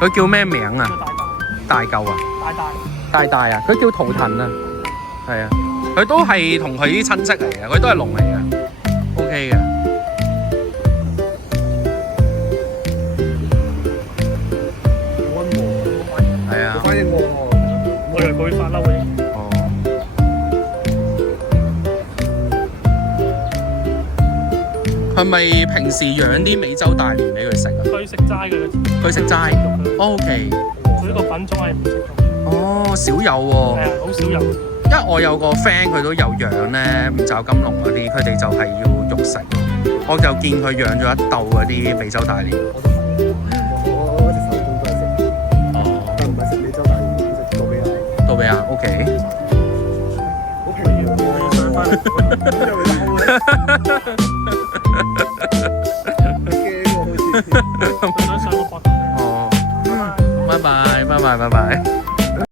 佢叫咩名啊？大大嚿啊？大大啊？佢叫圖騰啊。係啊，佢都係同佢啲親戚嚟嘅，佢都係龍嚟嘅。OK 嘅。溫和，係啊。反應喎，我以為佢會發嬲嘅。哦。係咪平時養啲美洲大蠊俾佢食啊？佢食齋嘅，佢食齋。OK。佢呢個品種係唔食肉。哦，少有喎。係啊，好少有。因為我有個 friend 佢都有養咧五爪金龍嗰啲，佢哋就係要肉食咯。我就見佢養咗一竇嗰啲美洲大蠊。我隻手工都係食，但唔係食美洲大蠊，食杜比亞。杜比亞 OK。好平要喎，上翻嚟，咁又嬲咧。驚喎，好似佢想上個膊頭。哦，拜拜，拜拜，拜拜。